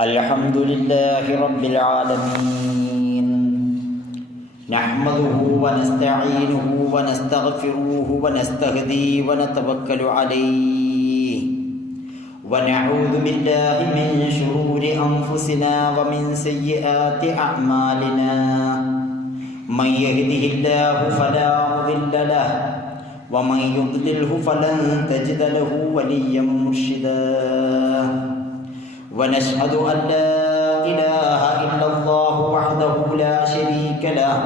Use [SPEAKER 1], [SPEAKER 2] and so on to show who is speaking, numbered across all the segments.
[SPEAKER 1] الحمد لله رب العالمين. نحمده ونستعينه ونستغفره ونستهديه ونتوكل عليه. ونعوذ بالله من شرور أنفسنا ومن سيئات أعمالنا. من يهده الله فلا مضل له ومن يضلله فلن تجد له وليا مرشدا. ونشهد أن لا إله إلا الله وحده لا شريك له.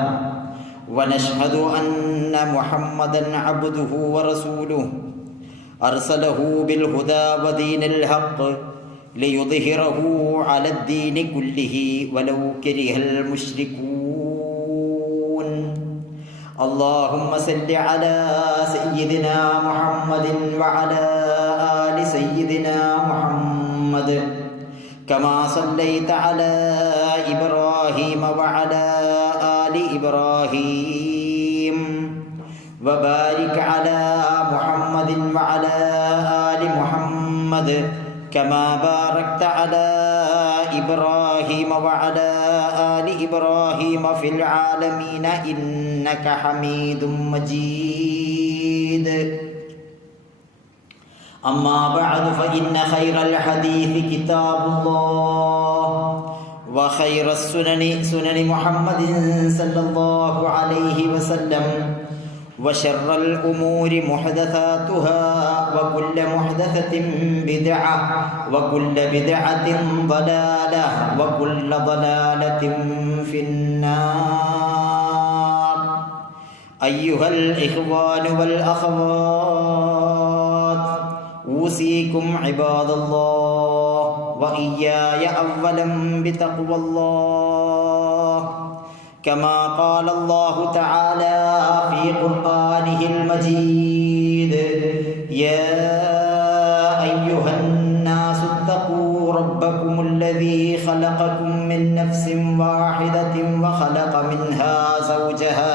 [SPEAKER 1] ونشهد أن محمدا عبده ورسوله. أرسله بالهدى ودين الحق ليظهره على الدين كله ولو كره المشركون. اللهم صل على سيدنا محمد وعلى آل سيدنا محمد. كما صليت على إبراهيم وعلى آل إبراهيم وبارك على محمد وعلى آل محمد كما باركت على إبراهيم وعلى آل إبراهيم في العالمين إنك حميد مجيد. أما بعد فإن خير الحديث كتاب الله وخير السنن سنن محمد صلى الله عليه وسلم وشر الأمور محدثاتها وكل محدثة بدعة وكل بدعة ضلالة وكل ضلالة في النار. أيها الإخوان والأخوات أوصيكم عباد الله وإياي أولا بتقوى الله. كما قال الله تعالى في قرآنه المجيد يا أيها الناس اتقوا ربكم الذي خلقكم من نفس واحدة وخلق منها زوجها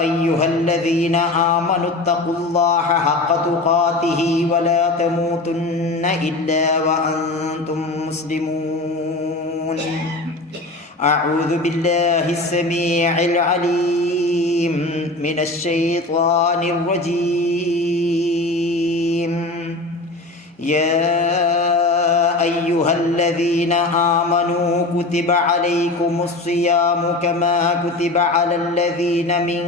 [SPEAKER 1] أيها الذين آمنوا اتقوا الله حق تقاته ولا تموتن إلا وأنتم مسلمون. أعوذ بالله السميع العليم من الشيطان الرجيم. يا أيها الذين آمنوا كتب عليكم الصيام كما كتب على الذين من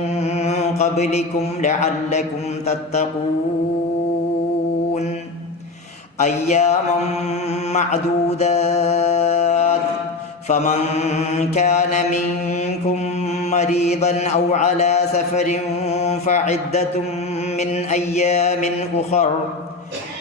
[SPEAKER 1] قبلكم لعلكم تتقون. أياما معدودات. فمن كان منكم مريضا أو على سفر فعدة من أيام أخر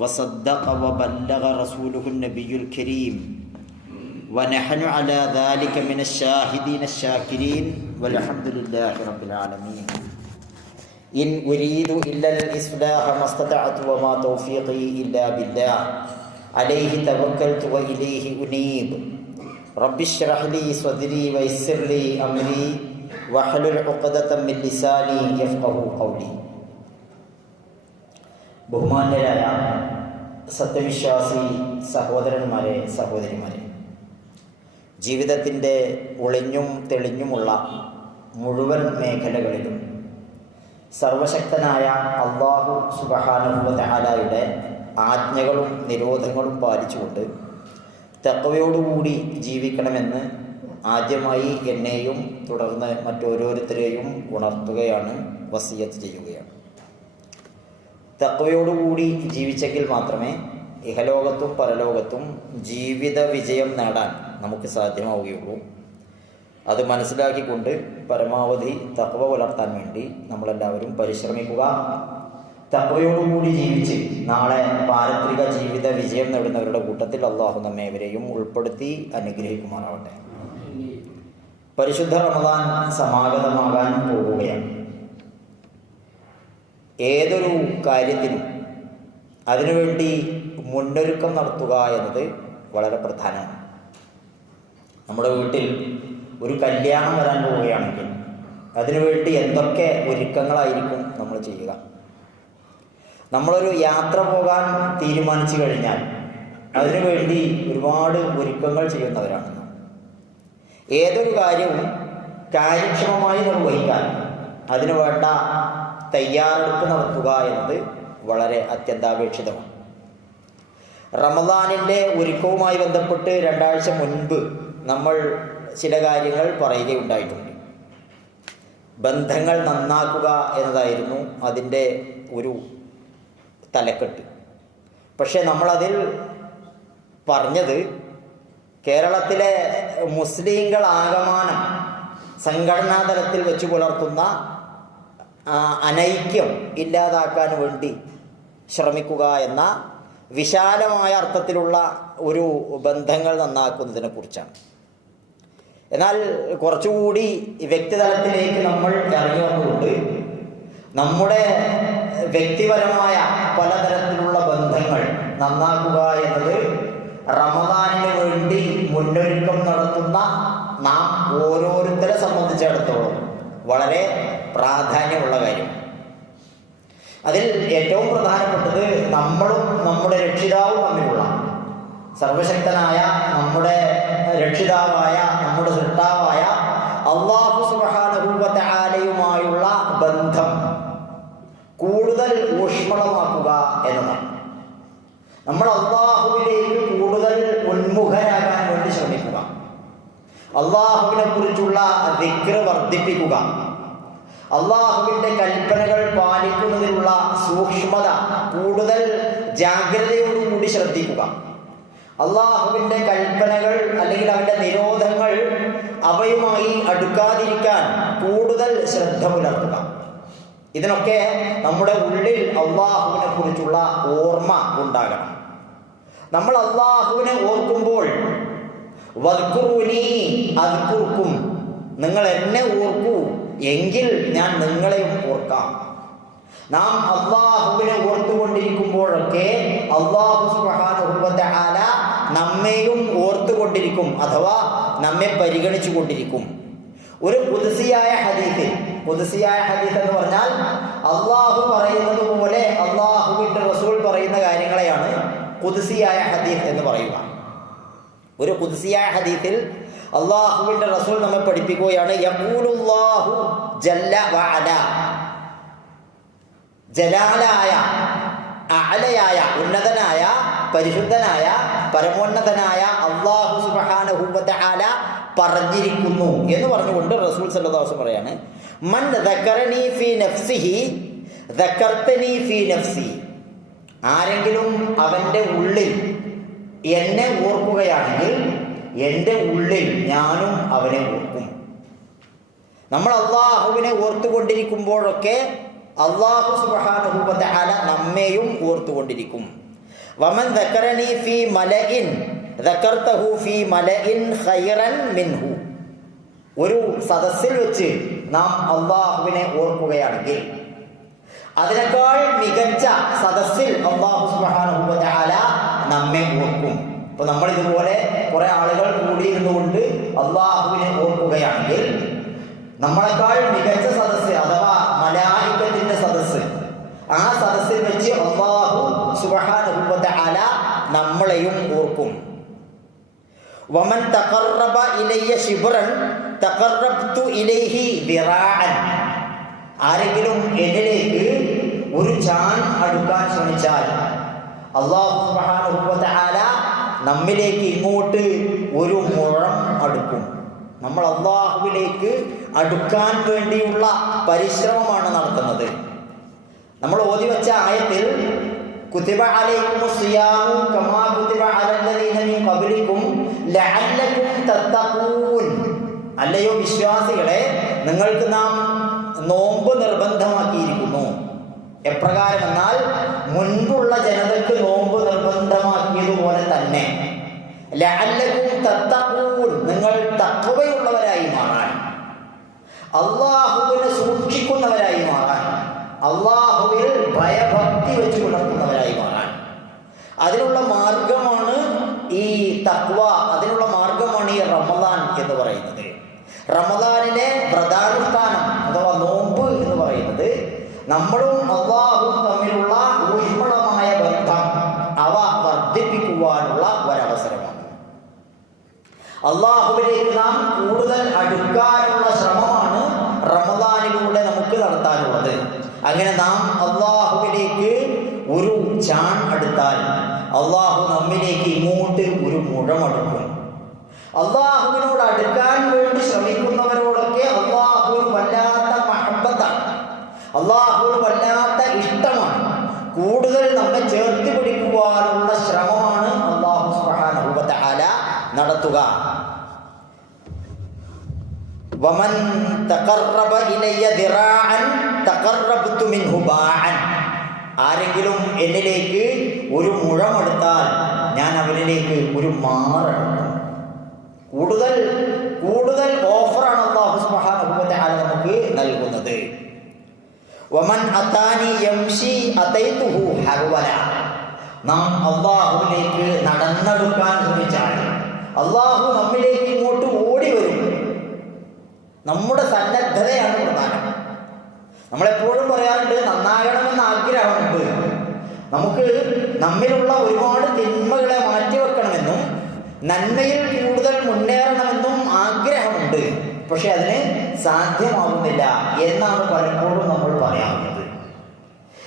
[SPEAKER 1] وصدق وبلغ رسوله النبي الكريم. ونحن على ذلك من الشاهدين الشاكرين. والحمد لله رب العالمين. إن أريد إلا الإصلاح ما استطعت وما توفيقي إلا بالله. عليه توكلت وإليه أنيب. رب اشرح لي صدري ويسر لي أمري. واحلل عقدة من لساني يفقه قولي. ബഹുമാന്യരായ സത്യവിശ്വാസി സഹോദരന്മാരെ സഹോദരിമാരെ ജീവിതത്തിന്റെ ഒളിഞ്ഞും തെളിഞ്ഞുമുള്ള മുഴുവൻ മേഖലകളിലും സർവശക്തനായ അള്ളാഹു സുബഹാനുഭവതഹാലായുടെ ആജ്ഞകളും നിരോധങ്ങളും പാലിച്ചുകൊണ്ട് തക്കവയോടുകൂടി ജീവിക്കണമെന്ന് ആദ്യമായി എന്നെയും തുടർന്ന് മറ്റോരോരുത്തരെയും ഉണർത്തുകയാണ് വസിയത്ത് ചെയ്യുകയാണ്. തക്കവയോടുകൂടി ജീവിച്ചെങ്കിൽ മാത്രമേ ഇഹലോകത്തും പരലോകത്തും ജീവിത വിജയം നേടാൻ നമുക്ക് സാധ്യമാവുകയുള്ളൂ. അത് മനസ്സിലാക്കിക്കൊണ്ട് പരമാവധി തക്വ പുലർത്താൻ വേണ്ടി നമ്മളെല്ലാവരും പരിശ്രമിക്കുക. തക്വയോടുകൂടി ജീവിച്ച് നാളെ പാരത്രിക ജീവിത വിജയം നേടുന്നവരുടെ കൂട്ടത്തിൽ അള്ളാഹു നമ്മേവരെയും ഉൾപ്പെടുത്തി അനുഗ്രഹിക്കുമാറാവട്ടെ. പരിശുദ്ധ റമദാൻ സമാഗതമാകാൻ പോകുകയാണ് ഏതൊരു കാര്യത്തിനും അതിനുവേണ്ടി മുന്നൊരുക്കം നടത്തുക എന്നത് വളരെ പ്രധാനമാണ്. നമ്മുടെ വീട്ടിൽ ഒരു കല്യാണം വരാൻ പോവുകയാണെങ്കിൽ അതിനുവേണ്ടി എന്തൊക്കെ ഒരുക്കങ്ങളായിരിക്കും നമ്മൾ ചെയ്യുക? നമ്മളൊരു യാത്ര പോകാൻ തീരുമാനിച്ചു കഴിഞ്ഞാൽ അതിനുവേണ്ടി ഒരുപാട് ഒരുക്കങ്ങൾ ചെയ്യുന്നവരാണ്. ഏതൊരു കാര്യവും കാര്യക്ഷമമായി നിർവഹിക്കാൻ അതിനു വേണ്ട തയ്യാറെടുപ്പ് നടത്തുക എന്നത് വളരെ അത്യന്താപേക്ഷിതമാണ്. റമദാനിന്റെ ഒരുക്കവുമായി ബന്ധപ്പെട്ട് രണ്ടാഴ്ച മുൻപ് നമ്മൾ ചില കാര്യങ്ങൾ പറയുകയുണ്ടായിട്ടുണ്ട്. ബന്ധങ്ങൾ നന്നാക്കുക എന്നതായിരുന്നു അതിന്റെ ഒരു തലക്കെട്ട്. പക്ഷേ നമ്മളതിൽ പറഞ്ഞത് കേരളത്തിലെ മുസ്ലിങ്ങൾ ആകമാനം സംഘടനാ തലത്തിൽ വെച്ച് പുലർത്തുന്ന അനൈക്യം ഇല്ലാതാക്കാൻ വേണ്ടി ശ്രമിക്കുക എന്ന വിശാലമായ അർത്ഥത്തിലുള്ള ഒരു ബന്ധങ്ങൾ നന്നാക്കുന്നതിനെ കുറിച്ചാണ്. എന്നാൽ കുറച്ചുകൂടി വ്യക്തിതലത്തിലേക്ക് നമ്മൾ ഇറങ്ങി വന്നുകൊണ്ട് നമ്മുടെ വ്യക്തിപരമായ പലതരത്തിലുള്ള ബന്ധങ്ങൾ നന്നാക്കുക എന്നത് റമദാനിന് വേണ്ടി മുന്നൊരുക്കം നടത്തുന്ന നാം ഓരോരുത്തരെ സംബന്ധിച്ചിടത്തോളം വളരെ പ്രാധാന്യമുള്ള കാര്യം. അതിൽ ഏറ്റവും പ്രധാനപ്പെട്ടത് നമ്മളും നമ്മുടെ രക്ഷിതാവും തമ്മിലുള്ള സർവശക്തനായ നമ്മുടെ രക്ഷിതാവായ നമ്മുടെ സൃഷ്ടാവായ അള്ളാഹു സുബാനുഭൂവത്തെ ആലയുമായുള്ള ബന്ധം കൂടുതൽ ഊഷ്മളമാക്കുക എന്നതാണ്. നമ്മൾ അള്ളാഹുവിലേക്ക് കൂടുതൽ ഉന്മുഖരാകാൻ അള്ളാഹുവിനെ കുറിച്ചുള്ള വിക്ര വർദ്ധിപ്പിക്കുക. അള്ളാഹുവിന്റെ കൽപ്പനകൾ പാലിക്കുന്നതിനുള്ള സൂക്ഷ്മത കൂടുതൽ ജാഗ്രതയോടുകൂടി ശ്രദ്ധിക്കുക. അള്ളാഹുവിന്റെ കൽപ്പനകൾ അല്ലെങ്കിൽ അവന്റെ നിരോധങ്ങൾ അവയുമായി അടുക്കാതിരിക്കാൻ കൂടുതൽ ശ്രദ്ധ പുലർത്തുക. ഇതിനൊക്കെ നമ്മുടെ ഉള്ളിൽ അള്ളാഹുവിനെ കുറിച്ചുള്ള ഓർമ്മ ഉണ്ടാകണം. നമ്മൾ അള്ളാഹുവിനെ ഓർക്കുമ്പോൾ വദ്കുറൂനി നിങ്ങൾ എന്നെ ഓർക്കൂ. എങ്കിൽ ഞാൻ നിങ്ങളെയും ഓർക്കാം. നാം അള്ളാഹുവിനെ ഓർത്തുകൊണ്ടിരിക്കുമ്പോഴൊക്കെ അള്ളാഹു സുബാനുഭവത്തെ ആല നമ്മെയും ഓർത്തുകൊണ്ടിരിക്കും അഥവാ നമ്മെ പരിഗണിച്ചു കൊണ്ടിരിക്കും ഒരു പുതുസിയായ ഹദീസ് പുതുസിയായ ഹദീസ് എന്ന് പറഞ്ഞാൽ അള്ളാഹു പറയുന്നത് പോലെ അള്ളാഹുവിന്റെ റസൂൾ പറയുന്ന കാര്യങ്ങളെയാണ് പുതുസിയായ ഹദീസ് എന്ന് പറയുക. ഒരു കുദ്സിയായ ഹദീസിൽ അള്ളാഹുവിന്റെ റസൂൽ നമ്മെ പഠിപ്പിക്കുകയാണ് യഖൂലുല്ലാഹു ജല്ല വഅല. ജലാലായ അലയായ ഉന്നതനായ പരിശുദ്ധനായ പരമോന്നതനായ അള്ളാഹു സുബ്ഹാനഹു ആല പറഞ്ഞിരിക്കുന്നു എന്ന് പറഞ്ഞുകൊണ്ട് റസൂൽ സല്ലല്ലാഹു പറയാണ് മൻ ഫി നഫ്സിഹി ഫി നഫ്സി. ആരെങ്കിലും അവന്റെ ഉള്ളിൽ എന്നെ ഓർക്കുകയാണെങ്കിൽ എന്റെ ഉള്ളിൽ ഞാനും അവനെ ഓർക്കും. നമ്മൾ അള്ളാഹുവിനെ ഓർത്തുകൊണ്ടിരിക്കുമ്പോഴൊക്കെ അള്ളാഹു സുബാനുഭൂപത്തെ അല നമ്മെയും ഓർത്തുകൊണ്ടിരിക്കും. വമൻ ദക്കരണി ഫി മലഇൻ ദക്കർത്തഹു ഫി മലഇൻ ഖൈറൻ മിൻഹു. ഒരു സദസ്സിൽ വെച്ച് നാം അള്ളാഹുവിനെ ഓർക്കുകയാണെങ്കിൽ അതിനേക്കാൾ മികച്ച സദസ്സിൽ അള്ളാഹു സുബാനുഭൂപത്തെ അല നമ്മെ ഓർക്കും. ഇപ്പൊ നമ്മൾ ഇതുപോലെ കുറെ ആളുകൾ കൂടിയിരുന്നുകൊണ്ട് അള്ളാഹുവിനെ ഓർക്കുകയാണെങ്കിൽ നമ്മളെക്കാൾ മികച്ച സദസ്സ് അഥവാ മലായിക്കത്തിന്റെ സദസ്സ് ആ സദസ്സിൽ വെച്ച് അള്ളാഹു സുബഹാനുഭവത്തെ അല നമ്മളെയും ഓർക്കും. വമൻ തഖറബ ഇലയ്യ ശിബ്രൻ തഖറബ്തു ഇലൈഹി ദിറാഅൻ. ആരെങ്കിലും എന്നിലേക്ക് ഒരു ചാൻ അടുക്കാൻ ശ്രമിച്ചാൽ അള്ളാഹു നമ്മിലേക്ക് ഇങ്ങോട്ട് ഒരു മുഴം അടുക്കും. നമ്മൾ അള്ളാഹുവിലേക്ക് അടുക്കാൻ വേണ്ടിയുള്ള പരിശ്രമമാണ് നടത്തുന്നത്. നമ്മൾ ഓതി വെച്ച ആയത്തിൽ അലൈക്കും സിയാമു കമാ അല്ലയോ വിശ്വാസികളെ നിങ്ങൾക്ക് നാം നോമ്പ് നിർബന്ധമാക്കിയിരിക്കുന്നു. എപ്രകാരം എന്നാൽ മുൻപുള്ള ജനതയ്ക്ക് നോമ്പ് നിർബന്ധമാക്കിയതുപോലെ തന്നെ നിങ്ങൾ തക്കവയുള്ളവരായി മാറാൻ. അള്ളാഹുവിനെ സൂക്ഷിക്കുന്നവരായി മാറാൻ. അള്ളാഹുവിൽ ഭയഭക്തി വെച്ച് പുലർത്തുന്നവരായി മാറാൻ. അതിനുള്ള മാർഗമാണ് ഈ തക്വ അതിനുള്ള മാർഗമാണ് ഈ റമദാൻ എന്ന് പറയുന്നത്. റമദാനിലെ വ്രതാനുഷ്ഠാനം അഥവാ നോമ്പ് എന്ന് പറയുന്നത് നമ്മളും അള്ളാഹും തമ്മിലുള്ള ഊഷ്മളമായ ബന്ധം അവ വർദ്ധിപ്പിക്കുവാനുള്ള ഒരവസരമാണ് അള്ളാഹുവിലേക്ക് നാം കൂടുതൽ അടുക്കാനുള്ള ശ്രമമാണ് റമദാനിലൂടെ നമുക്ക് നടത്താനുള്ളത്. അങ്ങനെ നാം അള്ളാഹുവിലേക്ക് ഒരു ചാൺ അടുത്താൽ അള്ളാഹു നമ്മിലേക്ക് ഇങ്ങോട്ട് ഒരു മുഴമടുക്കും അള്ളാഹുവിനോട് അടുക്കാൻ വേണ്ടി ശ്രമിക്കുന്നവരോടൊക്കെ അള്ളാഹുവിന് വല്ലാത്ത മഹബത്താണ്. അള്ളാഹുവിന് വല്ലാത്ത ഇഷ്ടമാണ്. കൂടുതൽ നമ്മെ ചേർത്ത് പിടിക്കുവാനുള്ള ശ്രമമാണ് അള്ളാഹു സുബ്ഹാനഹു വ തആല നടത്തുക. വമൻ തഖറബ ഇലയ്യ ദിറാഅൻ തഖറബ്തു മിൻഹു ബാഅൻ. ആരെങ്കിലും എന്നിലേക്ക് ഒരു മുഴമെടുത്താൽ ഞാൻ അവനിലേക്ക് ഒരു മാറെടുക്കും കൂടുതൽ കൂടുതൽ ഓഫറാണ് അള്ളാഹു സുബ്ഹാനഹു വ തആല നമുക്ക് നൽകുന്നത്. വമൻ അതാനി യംശി അതൈതുഹു ഹർവല. നാം അള്ളാഹുവിലേക്ക് നടന്നെടുക്കാൻ ശ്രമിച്ചാൽ അള്ളാഹു നമ്മിലേക്ക് ഇങ്ങോട്ട് ഓടി വരും. നമ്മുടെ സന്നദ്ധതയാണ് പ്രധാനം. നമ്മളെപ്പോഴും പറയാറുണ്ട് നന്നാകണമെന്ന് ആഗ്രഹമുണ്ട്. നമുക്ക് നമ്മിലുള്ള ഒരുപാട് തിന്മകളെ മാറ്റിവെക്കണമെന്നും നന്മയിൽ കൂടുതൽ മുന്നേറണമെന്നും ആഗ്രഹമുണ്ട്. പക്ഷെ അതിന് സാധ്യമാകുന്നില്ല എന്നാണ് പലപ്പോഴും നമ്മൾ പറയാറുള്ളത്.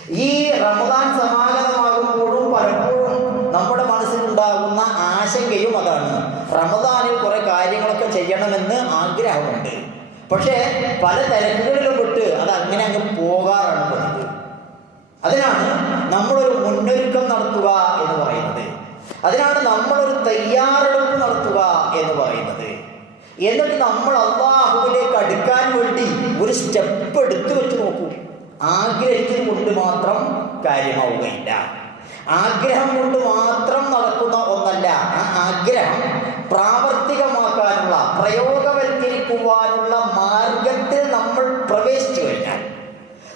[SPEAKER 1] ഈ റമദാൻ സമാഗതമാകുമ്പോഴും പലപ്പോഴും നമ്മുടെ മനസ്സിലുണ്ടാകുന്ന ആശങ്കയും അതാണ്. റമദാനിൽ കുറെ കാര്യങ്ങളൊക്കെ ചെയ്യണമെന്ന് ആഗ്രഹമുണ്ട്. പക്ഷേ പല തിരക്കുകളിലും അത് അങ്ങനെ അങ്ങ് പോകാറാണ് പതിവ്. അതിനാണ് നമ്മളൊരു മുന്നൊരുക്കം നടത്തുക എന്ന് പറയുന്നത്. അതിനാണ് നമ്മളൊരു തയ്യാറെടുപ്പ് നടത്തുക എന്ന് പറയുന്നത്. എന്നിട്ട് നമ്മൾ അള്ളാഹുവിലേക്ക് അടുക്കാൻ വേണ്ടി ഒരു സ്റ്റെപ്പ് എടുത്തു വെച്ച് നോക്കൂ. ആഗ്രഹിച്ചത് കൊണ്ട് മാത്രം കാര്യമാവുകയില്ല. ആഗ്രഹം കൊണ്ട് മാത്രം നടക്കുന്ന ഒന്നല്ല ആ ആഗ്രഹം പ്രാവർത്തികമാക്കാനുള്ള പ്രയോഗവൽക്കരിക്കുവാനുള്ള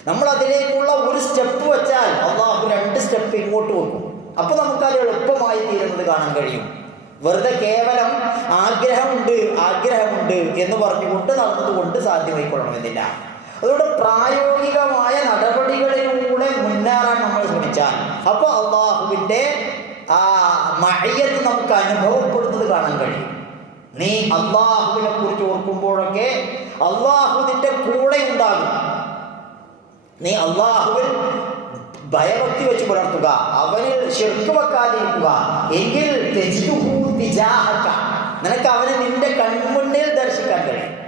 [SPEAKER 1] നമ്മൾ അതിലേക്കുള്ള ഒരു സ്റ്റെപ്പ് വെച്ചാൽ അള്ളാഹു രണ്ട് സ്റ്റെപ്പ് ഇങ്ങോട്ട് വെക്കും. അപ്പൊ നമുക്കത് എളുപ്പമായി തീരുന്നത് കാണാൻ കഴിയും. വെറുതെ കേവലം ആഗ്രഹമുണ്ട് ആഗ്രഹമുണ്ട് എന്ന് പറഞ്ഞുകൊണ്ട് നടന്നതുകൊണ്ട് സാധ്യമായിക്കൊള്ളണമെന്നില്ല. അതുകൊണ്ട് പ്രായോഗികമായ നടപടികളിലൂടെ മുന്നേറാൻ നമ്മൾ ശ്രമിച്ചാൽ അപ്പൊ അള്ളാഹുവിന്റെ ആ മഴയത്ത് നമുക്ക് അനുഭവപ്പെടുന്നത് കാണാൻ കഴിയും. നീ അള്ളാഹുവിനെ കുറിച്ച് ഓർക്കുമ്പോഴൊക്കെ അള്ളാഹു നിന്റെ കൂടെ ഉണ്ടാകും. നീ അള്ളാഹുവിൽ ഭയഭക്തി വെച്ച് പുലർത്തുക അവനിൽ ശിർക്ക് വെക്കാതിരിക്കുക. എങ്കിൽ. നിനക്ക് അവനെ നിന്റെ കൺമുന്നിൽ ദർശിക്കാൻ കഴിയും.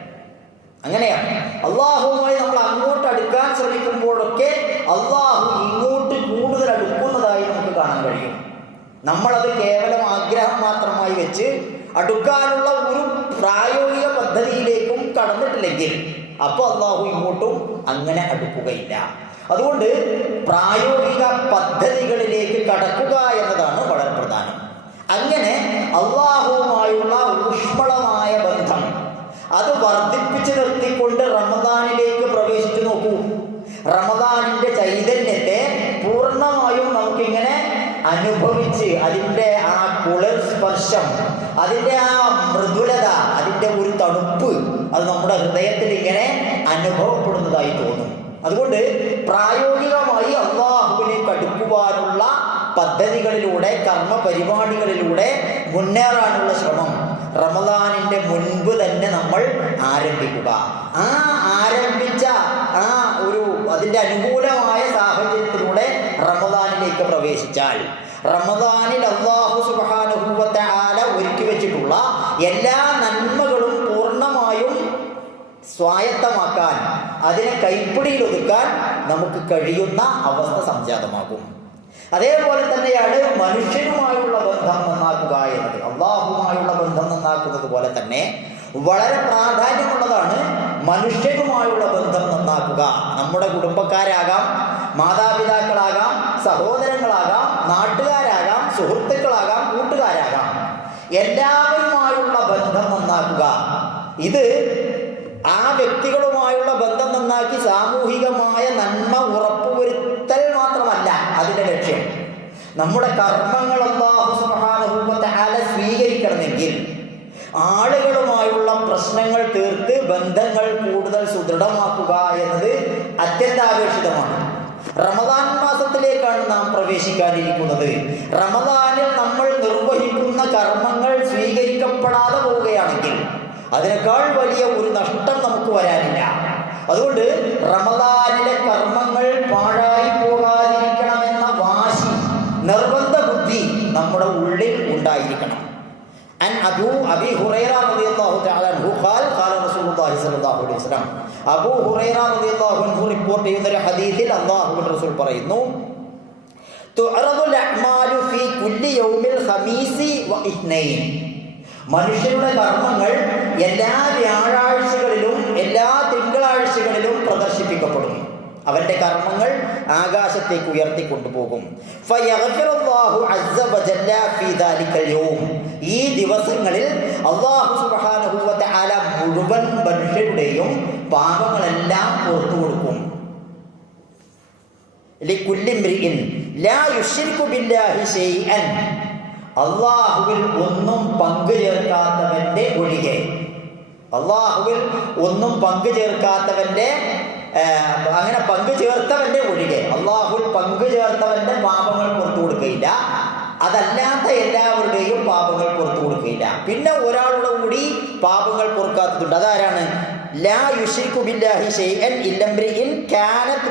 [SPEAKER 1] അങ്ങനെയാണ് അള്ളാഹുവുമായി നമ്മൾ അങ്ങോട്ട് അടുക്കാൻ ശ്രമിക്കുമ്പോഴൊക്കെ അള്ളാഹു ഇങ്ങോട്ട് കൂടുതൽ അടുക്കുന്നതായി നമുക്ക് കാണാൻ കഴിയും. നമ്മളത് കേവലം ആഗ്രഹം മാത്രമായി വെച്ച് അടുക്കാനുള്ള ഒരു പ്രായോഗിക പദ്ധതിയിലേക്കും കടന്നിട്ടില്ലെങ്കിൽ അപ്പോൾ അള്ളാഹു ഇങ്ങോട്ടും അങ്ങനെ അടുക്കുകയില്ല. അതുകൊണ്ട് പ്രായോഗിക പദ്ധതികളിലേക്ക് കടക്കുക എന്നതാണ് വളരെ പ്രധാനം. അങ്ങനെ അള്ളാഹുവുമായുള്ള ഊഷ്മളമായ ബന്ധം അത് വർദ്ധിപ്പിച്ചു നിർത്തിക്കൊണ്ട് റമദാനിലേക്ക് പ്രവേശിച്ചു നോക്കൂ. റമദാനിന്റെ ചൈതന്യത്തെ പൂർണമായും നമുക്കിങ്ങനെ അനുഭവിച്ച് അതിന്റെ ആ കുളിർ സ്പർശം അതിന്റെ ആ അത് നമ്മുടെ ഹൃദയത്തിൽ ഇങ്ങനെ അനുഭവപ്പെടുന്നതായി തോന്നും. അതുകൊണ്ട് പ്രായോഗികമായി അള്ളാഹുവിനെ അടുക്കുവാനുള്ള പദ്ധതികളിലൂടെ കർമ്മ പരിപാടികളിലൂടെ മുന്നേറാനുള്ള ശ്രമം റമദാനിന്റെ മുൻപ് തന്നെ നമ്മൾ ആരംഭിക്കുക. ആ ആരംഭിച്ച ആ ഒരു അതിന്റെ അനുകൂലമായ സാഹചര്യത്തിലൂടെ റമദാനിലേക്ക് പ്രവേശിച്ചാൽ റമദാനിൽ അള്ളാഹു സുബാനുഭൂവത്തെ ആല ഒരുക്കി വെച്ചിട്ടുള്ള എല്ലാ സ്വായത്തമാക്കാൻ അതിനെ കൈപ്പിടിയിൽ ഒതുക്കാൻ നമുക്ക് കഴിയുന്ന അവസ്ഥ സംജാതമാകും. അതേപോലെ തന്നെയാണ് മനുഷ്യനുമായുള്ള ബന്ധം നന്നാക്കുക എന്നത് അള്ളാഹുമായുള്ള ബന്ധം നന്നാക്കുന്നത് പോലെ തന്നെ വളരെ പ്രാധാന്യമുള്ളതാണ് മനുഷ്യനുമായുള്ള ബന്ധം നന്നാക്കുക. നമ്മുടെ കുടുംബക്കാരാകാം മാതാപിതാക്കളാകാം സഹോദരങ്ങളാകാം നാട്ടുകാരാകാം സുഹൃത്തുക്കളാകാം കൂട്ടുകാരാകാം. എല്ലാവരുമായുള്ള ബന്ധം നന്നാക്കുക. ഇത് ആ വ്യക്തികളുമായുള്ള ബന്ധം നന്നാക്കി സാമൂഹികമായ നന്മ ഉറപ്പുവരുത്തൽ മാത്രമല്ല അതിന്റെ ലക്ഷ്യം. നമ്മുടെ കർമ്മങ്ങൾ അള്ളാഹു ആല സ്വീകരിക്കണമെങ്കിൽ ആളുകളുമായുള്ള പ്രശ്നങ്ങൾ തീർത്ത് ബന്ധങ്ങൾ കൂടുതൽ സുദൃഢമാക്കുക എന്നത് അത്യന്താപേക്ഷിതമാണ്. റമദാൻ മാസത്തിലേക്കാണ് നാം പ്രവേശിക്കാനിരിക്കുന്നത്. റമദാനിൽ നമ്മൾ നിർവഹിക്കുന്ന കർമ്മങ്ങൾ സ്വീകരിക്കപ്പെടാതെ അതിനേക്കാൾ വലിയ ഒരു നഷ്ടം നമുക്ക് വരാനില്ല അതുകൊണ്ട് റമദാനിലെ കർമ്മങ്ങൾ പാഴായി പോകാതിരിക്കണമെന്ന വാശി നിർബന്ധ ബുദ്ധി നമ്മുടെ ഉള്ളിൽ ഉണ്ടായിരിക്കണം عن أبو أبي هريرة رضي الله تعالى عنه قال قال رسول الله صلى الله عليه وسلم അബൂ ഹുറൈറ റളിയല്ലാഹു അൻഹു റിപ്പോർട്ട് ചെയ്യുന്ന ഒരു ഹദീസിൽ അല്ലാഹുവിന്റെ റസൂൽ പറയുന്നു തുഅറദുൽ അഅ്മാലു ഫീ കുല്ലി യൗമിൽ ഖമീസി വ ഇത്നൈൻ മനുഷ്യരുടെ കർമ്മങ്ങൾ എല്ലാ വ്യാഴാഴ്ചകളിലും എല്ലാ തിങ്കളാഴ്ചകളിലും പ്രദർശിപ്പിക്കപ്പെടും. അവന്റെ കർമ്മങ്ങൾ ആകാശത്തേക്ക് ഉയർത്തിക്കൊണ്ടുപോകും. ഈ ദിവസങ്ങളിൽ അള്ളാഹു സുബ്ഹാനഹു വ തആല മുഴുവൻ മനുഷ്യരുടെയും പാപങ്ങളെല്ലാം പുറത്തു കൊടുക്കും. ലികുല്ലി ഇംറിഇൻ ലാ യുശ്രികു ബില്ലാഹി ശൈഅൻ അള്ളാഹുവിൽ ഒന്നും പങ്കു ചേർക്കാത്തവന്റെ ഒഴികെ. അള്ളാഹുവിൽ ഒന്നും പങ്കു ചേർക്കാത്തവന്റെ അങ്ങനെ പങ്കു ചേർത്തവന്റെ ഒഴികെ. അള്ളാഹുൽ പങ്കു ചേർത്തവന്റെ പാപങ്ങൾ പുറത്തു കൊടുക്കുകയില്ല. അതല്ലാത്ത എല്ലാവരുടെയും പാപങ്ങൾ പുറത്തു കൊടുക്കുകയില്ല. പിന്നെ ഒരാളുടെ കൂടി പാപങ്ങൾ പൊറുക്കാത്തതുണ്ട്. അതാരാണ്? ലാ യുശ്രികു ബില്ലാഹി ഇല്ലംറിഇൻ കാനത്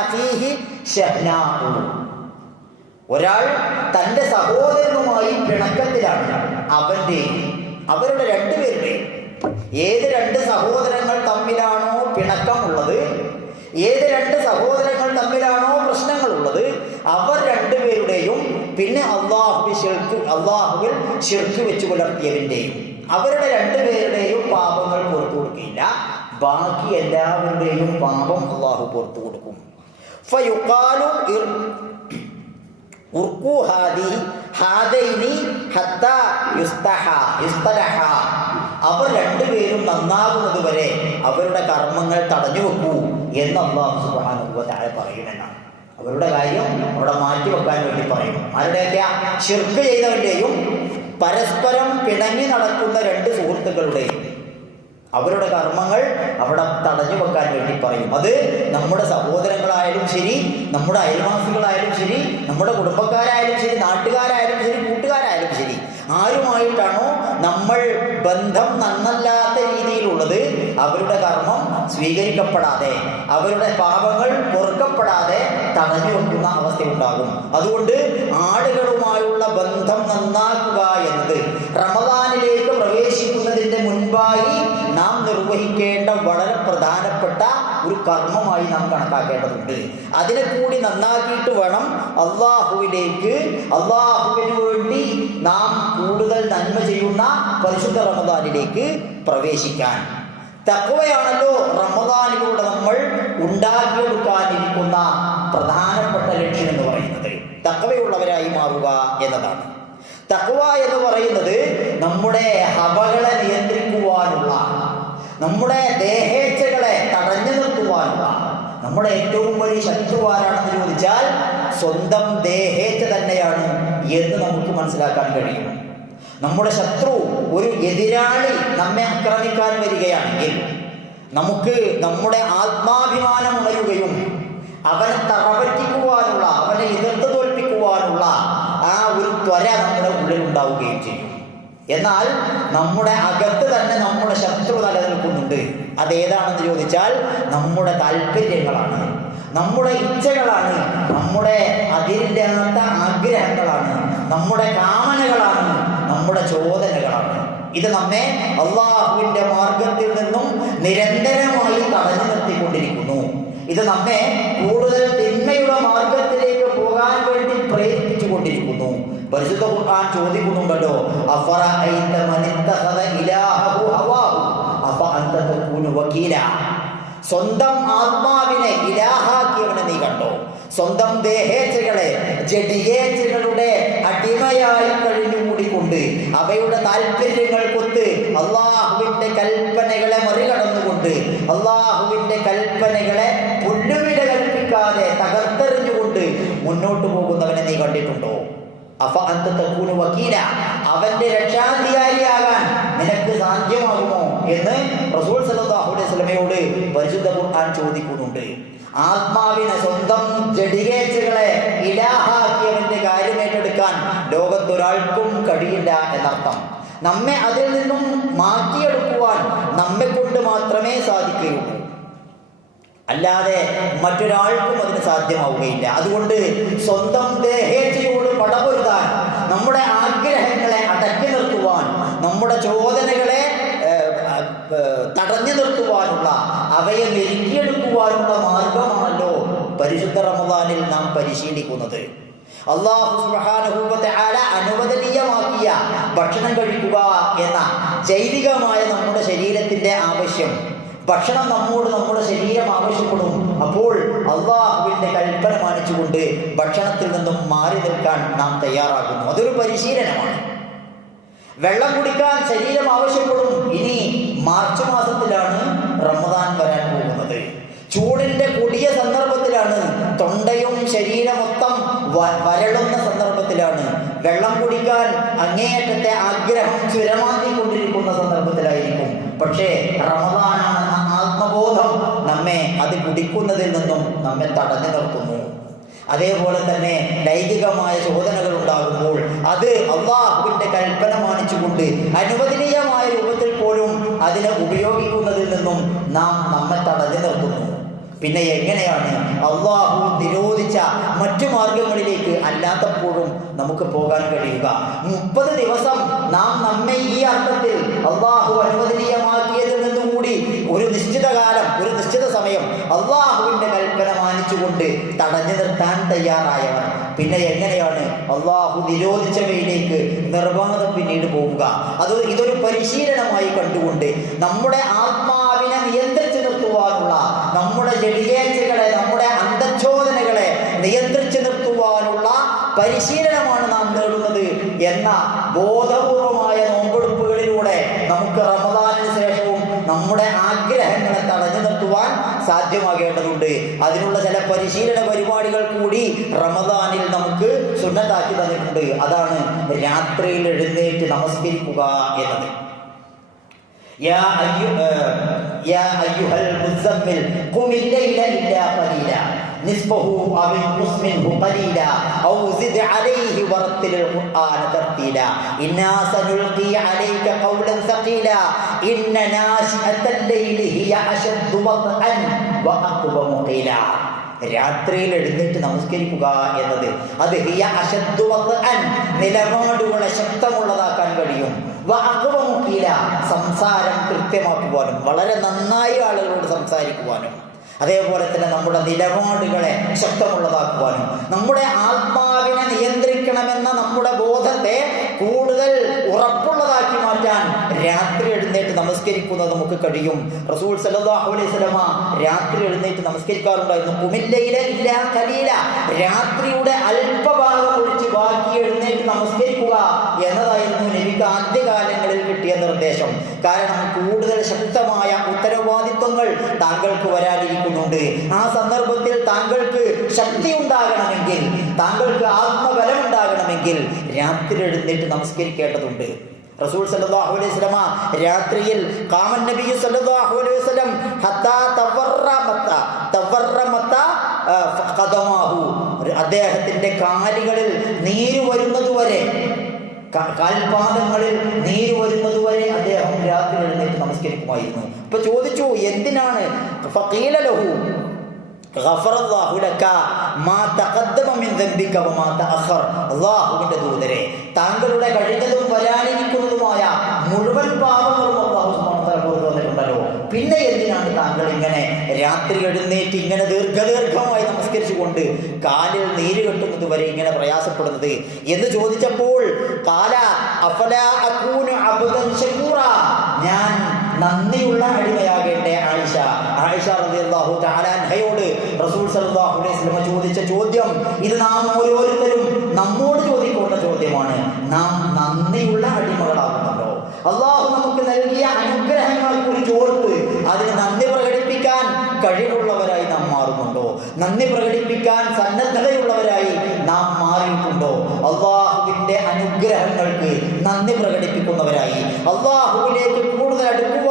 [SPEAKER 1] അഖീഹി ശഹ്നാഉ ഒരാൾ തന്റെ സഹോദരനുമായി പിണക്കത്തിലാണ്. അവന്റെ അവരുടെ രണ്ടുപേരുടെയും ഏത് രണ്ട് സഹോദരങ്ങൾ തമ്മിലാണോ പിണക്കമുള്ളത് ഏത് രണ്ട് സഹോദരങ്ങൾ തമ്മിലാണോ പ്രശ്നങ്ങളുള്ളത് അവർ രണ്ടുപേരുടെയും പിന്നെ അള്ളാഹുവിൽ ഷിർക്ക് അള്ളാഹുവിൽ ഷിർക്ക് വെച്ച് പുലർത്തിയവന്റെയും അവരുടെ രണ്ടുപേരുടെയും പാപങ്ങൾ പുറത്തു കൊടുക്കില്ല ബാക്കി എല്ലാവരുടെയും പാപം അള്ളാഹു പുറത്തു കൊടുക്കും. ഉർക്കു ഹാദി ഹാദൈനി ഹത്താ യുസ്തഹ യുസ്തലഹ. അവർ രണ്ടുപേരും നന്നാകുന്നത് വരെ അവരുടെ കർമ്മങ്ങൾ തടഞ്ഞു വെക്കൂ എന്ന് അള്ളാഹു സുബ്ഹാനഹു വ തആല പറയുമെന്നാണ് അവരുടെ കാര്യം അവിടെ മാറ്റി വെക്കാൻ വേണ്ടി പറയും. ആരുടെയൊക്കെ ശിർക്ക് ചെയ്തവരുടെയും പരസ്പരം പിണങ്ങി നടക്കുന്ന രണ്ട് സുഹൃത്തുക്കളുടെയും. അവരുടെ കർമ്മങ്ങൾ അവിടെ തടഞ്ഞു വെക്കാൻ വേണ്ടി പറയും. അത് നമ്മുടെ സഹോദരങ്ങളായാലും ശരി നമ്മുടെ അയൽവാസികളായാലും ശരി നമ്മുടെ കുടുംബക്കാരായാലും ശരി നാട്ടുകാരായാലും ശരി കൂട്ടുകാരായാലും ശരി. ആരുമായിട്ടാണോ നമ്മൾ ബന്ധം നന്നല്ലാത്ത രീതിയിലുള്ളത് അവരുടെ കർമ്മം സ്വീകരിക്കപ്പെടാതെ അവരുടെ പാപങ്ങൾ പൊറുക്കപ്പെടാതെ തടഞ്ഞു വെക്കുന്ന അവസ്ഥയുണ്ടാകും അതുകൊണ്ട് ആളുകളുമായുള്ള ബന്ധം നന്നാക്കുക എന്നത് റമദാനിലേക്ക് പ്രവേശിക്കുന്നതിന്റെ മുൻപായി നിർവഹിക്കേണ്ട വളരെ പ്രധാനപ്പെട്ട ഒരു കർമ്മമായി നാം കണക്കാക്കേണ്ടതുണ്ട്. അതിനെ കൂടി നന്നാക്കിയിട്ട് വേണം അള്ളാഹുവിലേക്ക്. അള്ളാഹുവിന് വേണ്ടി നാം കൂടുതൽ നന്മ ചെയ്യുന്ന പരിശുദ്ധ റമദാനിലേക്ക് പ്രവേശിക്കാൻ. തക്കവയാണല്ലോ റമദാനിലൂടെ നമ്മൾ ഉണ്ടാക്കിയെടുക്കാനിരിക്കുന്ന പ്രധാനപ്പെട്ട ലക്ഷ്യം എന്ന് പറയുന്നത്. തക്കവയുള്ളവരായി മാറുക എന്നതാണ്. തക്കവ എന്ന് പറയുന്നത് നമ്മുടെ ഹവകളെ നിയന്ത്രിക്കുവാനുള്ള നമ്മുടെ ദേഹേച്ഛകളെ തടഞ്ഞു നിർത്തുവാനുള്ള നമ്മുടെ ഏറ്റവും വലിയ ശത്രു ആരാണെന്ന് ചോദിച്ചാൽ സ്വന്തം ദേഹേച്ഛ തന്നെയാണ് എന്ന് നമുക്ക് മനസ്സിലാക്കാൻ കഴിയും. നമ്മുടെ ശത്രു ഒരു എതിരാളി നമ്മെ ആക്രമിക്കാൻ വരികയാണെങ്കിൽ നമുക്ക് നമ്മുടെ ആത്മാഭിമാനം ഉണരുകയും അവനെ തറപറ്റിക്കുവാനുള്ള അവനെ എതിർത്ത് തോൽപ്പിക്കുവാനുള്ള ആ ഒരു ത്വര നമ്മുടെ ഉള്ളിൽ ഉണ്ടാവുകയും ചെയ്യും. എന്നാൽ നമ്മുടെ അകത്ത് തന്നെ നമ്മുടെ ശത്രു നിലനിൽക്കുന്നുണ്ട്. അതേതാണെന്ന് ചോദിച്ചാൽ നമ്മുടെ താല്പര്യങ്ങളാണ് നമ്മുടെ ഇച്ഛകളാണ്. നമ്മുടെ അതിരില്ലാത്ത ആഗ്രഹങ്ങളാണ്. നമ്മുടെ കാമനകളാണ്. നമ്മുടെ ചോദനകളാണ്. ഇത് നമ്മെ അള്ളാഹുവിന്റെ മാർഗത്തിൽ നിന്നും നിരന്തരമായി തടഞ്ഞു നിർത്തിക്കൊണ്ടിരിക്കുന്നു. ഇത് നമ്മെ കൂടുതൽ തിന്മയുടെ മാർഗത്തിലേക്ക് പോകാൻ വേണ്ടി പ്രേരിപ്പിച്ചു കൊണ്ടിരിക്കുന്നു പരിശുദ്ധ ഖുർആൻ ചോദിക്കുന്നുണ്ടല്ലോ അഫറ ഐത മനിത്തഖദ ഇലാഹു ഹവാഹു അഫ അന്ത തകൂനു വകീല സ്വന്തം ആത്മാവിനെ ഇലാഹാക്കിയവനെ നീ കണ്ടോ സ്വന്തം ദേഹേച്ഛകളെ ജഡിയേച്ഛകളുടെ അടിമയായി കഴിഞ്ഞുകൂടിക്കൊണ്ട് അവയുടെ താല്പര്യങ്ങൾക്കൊത്ത് അള്ളാഹുവിന്റെ കൽപ്പനകളെ മറികടന്നുകൊണ്ട് അള്ളാഹുവിന്റെ കൽപ്പനകളെ പുല്ലുവില കൽപ്പിക്കാതെ തകർത്തെറിഞ്ഞുകൊണ്ട് മുന്നോട്ട് പോകുന്നവനെ നീ കണ്ടിട്ടുണ്ടോ? അന്ത വക്കീല. അവന്റെ രക്ഷാധികാരിയാകാൻ നിനക്ക് സാധ്യമാകുമോ എന്ന് റസൂൽ സല്ലല്ലാഹു അലൈഹി വസല്ലമയോട് പരിശുദ്ധ ഖുർആൻ ചോദിക്കുന്നുണ്ട്. ആത്മാവിനെ സ്വന്തം ജഡികേച്ചുകളെ ഇലാഹാക്കിയവന്റെ കാര്യം ഏറ്റെടുക്കാൻ ലോകത്തൊരാൾക്കും കഴിയില്ല എന്നർത്ഥം. നമ്മെ അതിൽ നിന്നും മാറ്റിയെടുക്കുവാൻ നമ്മെ കൊണ്ട് മാത്രമേ സാധിക്കുകയുള്ളൂ. അല്ലാതെ മറ്റൊരാൾക്കും അതിന് സാധ്യമാവുകയില്ല. അതുകൊണ്ട് സ്വന്തം ദേഹേച്ഛയോട് പടപൊരുതാൻ നമ്മുടെ ആഗ്രഹങ്ങളെ അടക്കി നിർത്തുവാൻ നമ്മുടെ ചോദനകളെ തടഞ്ഞു നിർത്തുവാനുള്ള അവയെ മെരുക്കിയെടുക്കുവാനുള്ള മാർഗമാണല്ലോ പരിശുദ്ധ റമദാനിൽ നാം പരിശീലിക്കുന്നത്. അള്ളാഹു സുബ്ഹാനഹു വ തആല അനുവദനീയമാക്കിയ ഭക്ഷണം കഴിക്കുക എന്ന ജൈവികമായ നമ്മുടെ ശരീരത്തിന്റെ ആവശ്യം. ഭക്ഷണം നമ്മോട് നമ്മുടെ ശരീരം ആവശ്യപ്പെടും. അപ്പോൾ അള്ളാഹുവിന്റെ കൽപ്പന മാനിച്ചുകൊണ്ട് ഭക്ഷണത്തിൽ നിന്നും മാറി നിൽക്കാൻ നാം തയ്യാറാകുന്നു. അതൊരു പരിശീലനമാണ്. വെള്ളം കുടിക്കാൻ ശരീരം ആവശ്യപ്പെടും. ഇനി മാർച്ച് മാസത്തിലാണ് റമദാൻ വരാൻ പോകുന്നത്. ചൂടിന്റെ കൊടിയ സന്ദർഭത്തിലാണ് തൊണ്ടയും ശരീരമൊത്തം വരളുന്ന സന്ദർഭത്തിലാണ് വെള്ളം കുടിക്കാൻ അങ്ങേയറ്റത്തെ ആഗ്രഹം ചുരമാക്കിക്കൊണ്ടിരിക്കുന്ന സന്ദർഭത്തിലായിരിക്കും. പക്ഷേ റമദാനാണെന്ന ആത്മബോധം നമ്മെ അത് കുടിക്കുന്നതിൽ നിന്നും നമ്മെ തടഞ്ഞു നിർത്തുന്നു. അതേപോലെ തന്നെ ലൈംഗികമായ ചോദനകൾ ഉണ്ടാകുമ്പോൾ അത് അള്ളാഹുവിന്റെ കൽപ്പന മാനിച്ചുകൊണ്ട് അനുവദനീയമായ രൂപത്തിൽ പോലും അതിനെ ഉപയോഗിക്കുന്നതിൽ നിന്നും നാം നമ്മെ തടഞ്ഞു നിർത്തുന്നു. പിന്നെ എങ്ങനെയാണ് അള്ളാഹു നിരോധിച്ച മറ്റു മാർഗങ്ങളിലേക്ക് അല്ലാത്തപ്പോഴും നമുക്ക് പോകാൻ കഴിയുക. മുപ്പത് ദിവസം നാം നമ്മെ ഈ അർത്ഥത്തിൽ അള്ളാഹു അനുവദനീയമാക്കിയതിൽ നിന്നും കൂടി ഒരു നിശ്ചിത കാലം ഒരു നിശ്ചിത സമയം അള്ളാഹുവിന്റെ കൽപ്പന മാനിച്ചുകൊണ്ട് തടഞ്ഞു നിർത്താൻ തയ്യാറായവർ പിന്നെ എങ്ങനെയാണ് അള്ളാഹു നിരോധിച്ചവയിലേക്ക് നിർബാധം പിന്നീട് പോവുക? അത് ഇതൊരു പരിശീലനമായി കണ്ടുകൊണ്ട് നമ്മുടെ ആത്മാവിനെ നിയന്ത്രിച്ചു പരിശീലനമാണ് നാം നേടുന്നത് എന്ന ബോധപൂർവമായ നോമ്പെടുപ്പുകളിലൂടെ നമുക്ക് റമദാനിന് ശേഷവും നമ്മുടെ ആഗ്രഹങ്ങളെ തടഞ്ഞു നിർത്തുവാൻ സാധ്യമാകേണ്ടതുണ്ട് അതിനുള്ള ചില പരിശീലന പരിപാടികൾ കൂടി റമദാനിൽ നമുക്ക് സുന്നത്താക്കി തന്നിട്ടുണ്ട് അതാണ് രാത്രിയിൽ എഴുന്നേറ്റ് നമസ്കരിക്കുക എന്നത് يا أيها يا أيها المزمل قم الليل إلا قليلا نصفه أو انقص منه قليلا أو زد عليه ورتل القرآن ترتيلا إنا سنلقي عليك قولا ثقيلا إن ناشئة الليل هي أشد وطئا وأقوم قيلا രാത്രിയിൽ എഴുന്നേറ്റ് നമസ്കരിക്കുക എന്നത് അത് ഹിയ അശദ്വത്ത് അൻ നിലപാടുകളെ ശക്തമുള്ളതാക്കാൻ കഴിയും വാക്കുവമുക്കില്ല സംസാരം കൃത്യമാക്കുവാനും വളരെ നന്നായി ആളുകളോട് സംസാരിക്കുവാനും അതേപോലെ തന്നെ നമ്മുടെ നിലപാടുകളെ ശക്തമുള്ളതാക്കുവാനും നമ്മുടെ ആത്മാവിനെ നിയന്ത്രിക്കണമെന്ന നമ്മുടെ ബോധത്തെ കൂടുതൽ ഉറപ്പുള്ളതാക്കി മാറ്റാൻ രാത്രി എഴുന്നേറ്റ് നമസ്കരിക്കുന്നത് നമുക്ക് കഴിയും. റസൂൽ സല്ലല്ലാഹു അലൈഹി രാത്രി എഴുന്നേറ്റ് നമസ്കരിക്കാറുണ്ടായിരുന്നു കുമില്ലയിലെ ഇല്ല കലീല. രാത്രിയുടെ അല്പഭാഗം ഒഴിച്ച് ബാക്കി എഴുന്നേറ്റ് നമസ്കരിക്കുക എന്നതായിരുന്നു നബിക്ക് ആദ്യകാലങ്ങളിൽ കിട്ടിയ നിർദ്ദേശം. കാരണം കൂടുതൽ ശക്തമായ ഉത്തരവാദിത്വങ്ങൾ താങ്കൾക്ക് വരാതിരിക്കുന്നുണ്ട് ആ സന്ദർഭത്തിൽ താങ്കൾക്ക് ശക്തി ഉണ്ടാകണമെങ്കിൽ താങ്കൾക്ക് ആത്മബലം ഉണ്ടാകണമെങ്കിൽ രാത്രി എഴുന്നേറ്റ് നമസ്കരിക്കേണ്ടതുണ്ട്. റസൂൽ സല്ലല്ലാഹു അലൈഹി വസല്ലമ രാത്രിയിൽ കാമൻ നബി സല്ലല്ലാഹു അലൈഹി വസല്ലം ഹത്താ തവർറമത്ത ആ, ഖദമാഹു അദ്ദേഹത്തിന്റെ കാലുകളിൽ നീര് വരുന്നതുവരെ കാൽപാദങ്ങളിൽ നീര് വരുന്നതുവരെ അദ്ദേഹം രാത്രി എഴുന്നേറ്റ് നമസ്കരിക്കുമായിരുന്നു. ഇപ്പൊ ചോദിച്ചു എന്തിനാണ്? ഫഖീല അള്ളാഹുവിന്റെ താങ്കളുടെ കഴിഞ്ഞതും വരാനിരിക്കുന്നതുമായ മുഴുവൻ പാപങ്ങളും അള്ളാഹു തന്നിട്ടുണ്ടല്ലോ. പിന്നെ എന്തിനാണ് താങ്കൾ ഇങ്ങനെ രാത്രി എഴുന്നേറ്റ് ഇങ്ങനെ ദീർഘദീർഘമായി നമസ്കരിച്ചുകൊണ്ട് കാലിൽ നീര് കെട്ടുന്നത് വരെ ഇങ്ങനെ പ്രയാസപ്പെടുന്നത്? എന്ന് ചോദിച്ചപ്പോൾ കാല അഫല ഞാൻ നന്ദിയുള്ള അടിമയാകേണ്ടേ ആയിഷ. ആയിഷ റളിയല്ലാഹു തആല അൻഹയോട് റസൂൽ സല്ലല്ലാഹു അലൈഹി വസല്ലം ചോദിച്ച ചോദ്യം. ഇത് നാം ഓരോരുത്തരും നമ്മോട് ചോദിക്കേണ്ട ചോദ്യമാണ്. നാം നന്ദിയുള്ള അടിമകളാകുന്നുണ്ടോ? അള്ളാഹു നമുക്ക് നൽകിയ അനുഗ്രഹങ്ങളെ കുറിച്ച് ഓർത്ത് അതിന് നന്ദി പ്രകടിപ്പിക്കാൻ കഴിവുള്ളവരായി നാം മാറുന്നുണ്ടോ? നന്ദി പ്രകടിപ്പിക്കാൻ സന്നദ്ധതയുള്ളവരായി നാം മാറിയിട്ടുണ്ടോ? അള്ളാഹുവിന്റെ അനുഗ്രഹങ്ങൾക്ക് നന്ദി പ്രകടിപ്പിക്കുന്നവരായി. അള്ളാഹുവിലേക്ക് കൂടുതൽ അടുക്കുവാനുള്ള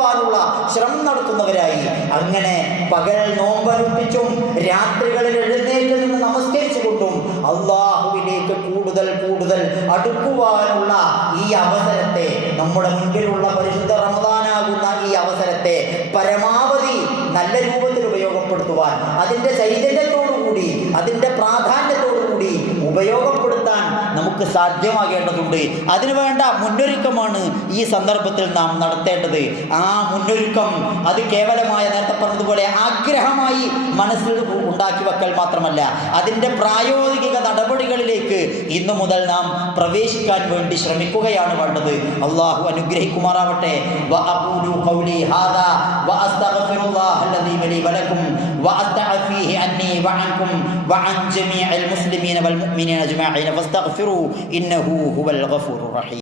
[SPEAKER 1] ശ്രമം നടത്തുന്നവരായി. അങ്ങനെ പകൽ നോമ്പനുഷ്ഠിച്ചും രാത്രികളിൽ എഴുന്നേറ്റ് നിന്ന് നമസ്കരിച്ചുകൊണ്ടും അള്ളാഹുവിലേക്ക് കൂടുതൽ കൂടുതൽ അടുക്കുവാനുള്ള ഈ അവസരത്തെ നമ്മുടെ മുൻപിലുള്ള പരിശുദ്ധ റമദാനാകുന്ന ഈ അവസരത്തെ പരമാവധി നല്ല രൂപത്തിൽ ഉപയോഗപ്പെടുത്തുവാൻ അതിന്റെ ചൈതന്യത്തോടുകൂടി അതിന്റെ പ്രാധാന്യത്തോടുകൂടി ഉപയോഗപ്പെടുത്താൻ നമുക്ക് സാധ്യമാകേണ്ടതുണ്ട് അതിനുവേണ്ട മുന്നൊരുക്കമാണ് ഈ സന്ദർഭത്തിൽ നാം നടത്തേണ്ടത് ആ മുന്നൊരുക്കം അത് കേവലമായ നേരത്തെ പറഞ്ഞതുപോലെ ആഗ്രഹമായി മനസ്സിൽ ഉണ്ടാക്കി വെക്കൽ മാത്രമല്ല അതിൻ്റെ പ്രായോഗിക നടപടികളിലേക്ക് ഇന്നു മുതൽ നാം പ്രവേശിക്കാൻ വേണ്ടി ശ്രമിക്കുകയാണ് വേണ്ടത് അള്ളാഹു അനുഗ്രഹിക്കുമാറാവട്ടെ وأقول قولي هذا وأستغفر الله الذي لي ولكم وأستعفيه عني وعنكم وعن جميع المسلمين والمؤمنين أجمعين فاستغفروا إنه هو الغفور الرحيم.